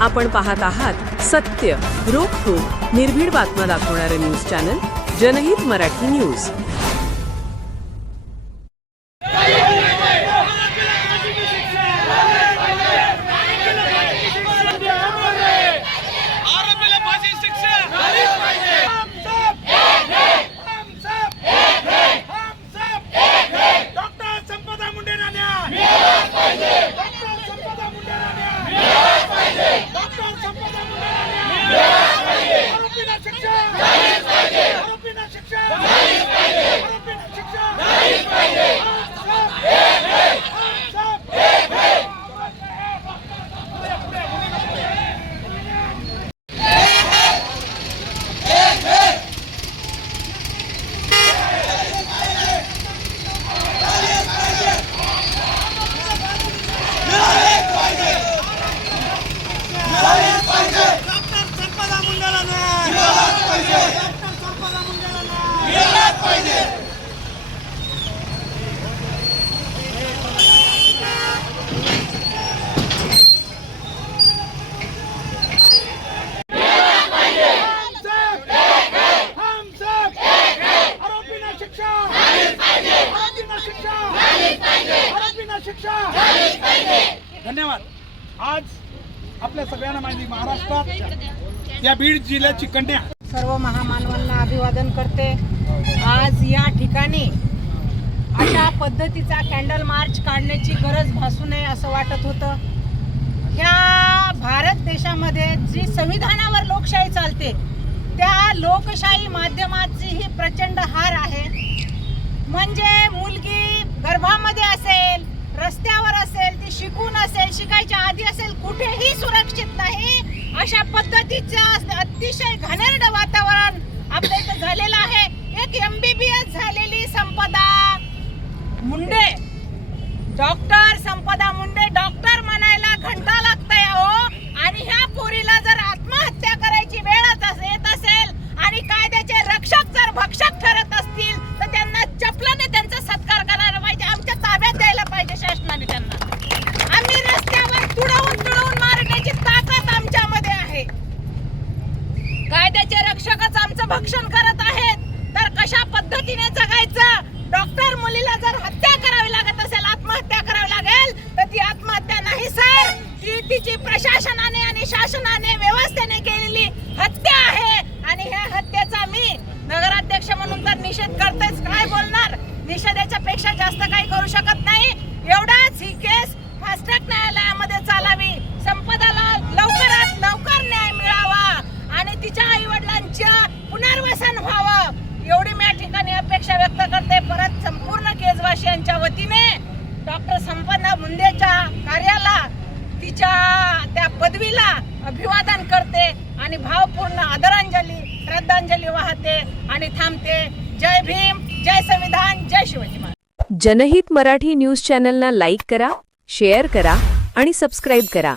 आपण पाहत आहात सत्य रोखोक निर्भीड बातम्या दाखवणारं न्यूज चॅनल जनहित मराठी न्यूज. धन्यवाद. आज आपल्या सगळ्यांना माहिती महाराष्ट्रात या बीड जिल्ह्याची कन्या. सर्व महामानवांना अभिवादन करते. आज या ठिकाणी अशा पद्धतीचा कॅन्डल मार्च काढण्याची गरज भासू नये असं वाटत होतं. ह्या भारत देशामध्ये जी संविधानावर लोकशाही चालते त्या लोकशाही माध्यमाची ही प्रचंड हार आहे. म्हणजे मुलगी गर्भामध्ये रस्त्यावर असेल ती शिकून असेल शिकायच्या आधी असेल कुठेही सुरक्षित नाही. अशा पद्धतीचं अतिशय घाणेरडं वातावरण आपल्या इथं झालेलं आहे. एक एमबीबीएस झालेली संपदा. मुंडे डॉक्टर भक्षण करत आहेत तर कशा पद्धतीने जगायचं? डॉक्टर मुलीला जर हत्या करावी लागत असेल आत्महत्या करावी लागेल तर ती आत्महत्या नाही सर. ती तिची प्रशासनाने आणि शासनाने व्यवस्थेने केलेली हत्या आहे. आणि ह्या हत्येचा मी नगराध्यक्ष म्हणून तर निषेध करतेच काय बोलणार? निषेधाच्या पेक्षा जास्त काही करू शकत नाही. एवढाच ही केस फास्ट ट्रॅक न्यायालयामध्ये चालावी. संपदाला लवकरात लवकर न्याय मिळावा. आणि तिच्या आई वडिलांच्या पुनर्वसन व्हावं एवढी मी या ठिकाणी अपेक्षा व्यक्त करते. परत संपूर्ण केजवासियांच्या वतीने डॉक्टर संपदा मुंडेच्या कार्याला तिच्या त्या पदवीला अभिवादन करते आणि भावपूर्ण आदरांजली श्रद्धांजली वाहते आणि थांबते. जय भीम जय संविधान जय शिवाजी महाराज. जनहित मराठी न्यूज चॅनलना लाईक करा शेअर करा आणि सबस्क्राईब करा.